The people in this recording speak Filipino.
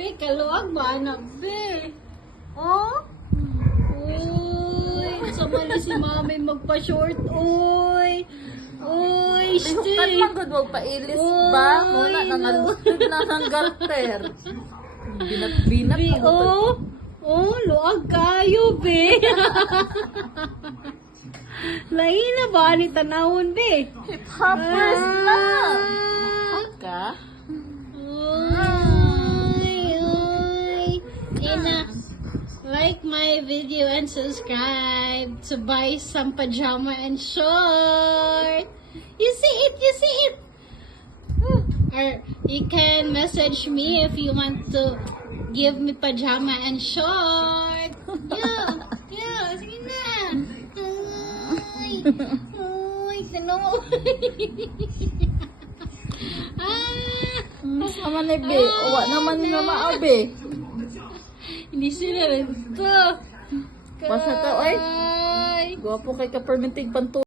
Be, kaluwag ba anak, be? Oh? Uy, sama na si mami magpa-short, uy. Uy, Lihukan sti. lang gud wag pailis ba? Muna nangalutod na ng garter. Binat-binat Be, na mo. oh, luwag kayo, be. Lain na ba ni tanawon, be? Hip hoppers na. Ah. Ka? Like my video and subscribe to buy some pajama and short. You see it, you see it. Or you can message me if you want to give me pajama and short. Yeah, sige na. Ay, tanong. Sama na be. Uwa naman na maabe. Hindi sila rin to. Basta to, oy. Ay. Gwapo kay ka permentig panto.